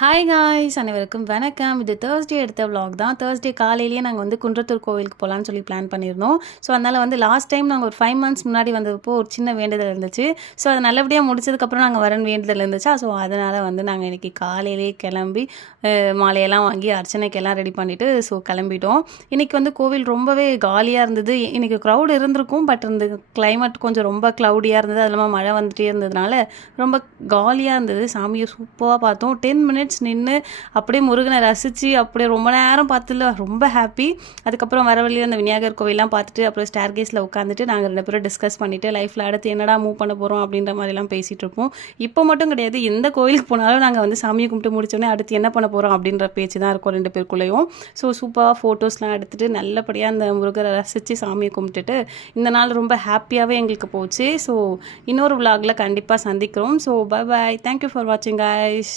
Hi guys அனைவருக்கும் வணக்கம். இது தேர்ஸ்டே எடுத்த vlog தான். தேர்ஸ்டே காலையிலேயே நாங்கள் வந்து குன்றத்தூர் கோவிலுக்கு போகலான்னு சொல்லி பிளான் பண்ணியிருந்தோம். ஸோ அதனால் வந்து லாஸ்ட் டைம் நாங்கள் ஒரு 5 months முன்னாடி வந்தப்போ ஒரு சின்ன வேண்டுதல் இருந்துச்சு. ஸோ அது நல்லபடியாக முடிச்சதுக்கப்புறம் நாங்கள் வரேன்னு வேண்டுதல் இருந்துச்சா. ஸோ அதனால் வந்து நாங்கள் இன்றைக்கி காலையிலேயே கிளம்பி மாலையெல்லாம் வாங்கி அர்ச்சனைக்கெல்லாம் ரெடி பண்ணிவிட்டு கிளம்பிட்டோம். இன்றைக்கி வந்து கோவில் ரொம்பவே காலியாக இருந்தது. இன்றைக்கி க்ரௌட் இருந்திருக்கும், பட் இந்த கிளைமேட் கொஞ்சம் ரொம்ப க்ளவுடியாக இருந்தது. அது இல்லாமல் மழை வந்துகிட்டே இருந்ததுனால ரொம்ப காலியாக இருந்தது. சாமியை சூப்பராக பார்த்தோம். 10 minutes நின்று அப்படியே முருகனை ரசித்து அப்படியே ரொம்ப நேரம் பார்த்துல ரொம்ப ஹாப்பி. அதுக்கப்புறம் வர வழியில் அந்த விநாயகர் கோவிலாம் பார்த்துட்டு அப்புறம் ஸ்டேர் கேஸில் உட்காந்துட்டு நாங்கள் 2 பேரும் டிஸ்கஸ் பண்ணிவிட்டு லைஃப்பில் அடுத்து என்னடா மூவ் பண்ண போகிறோம் அப்படின்ற மாதிரிலாம் பேசிகிட்டு இருப்போம். இப்போ மட்டும் கிடையாது, எந்த கோவிலுக்கு போனாலும் நாங்கள் வந்து சாமியை கும்பிட்டு முடிச்சோடனே அடுத்து என்ன பண்ண போகிறோம் அப்படின்ற பேச்சு தான் இருக்கும் 2 பேருக்குள்ளேயும். சூப்பராக ஃபோட்டோஸ்லாம் எடுத்துகிட்டு நல்லபடியாக அந்த முருகரை ரசித்து சாமியை கும்பிட்டுட்டு இந்த நாள் ரொம்ப ஹாப்பியாகவே எங்களுக்கு போச்சு. இன்னொரு vlogல கண்டிப்பாக சந்திக்கிறோம். Bye bye. தேங்க்யூ ஃபார் வாட்சிங் கைஸ்.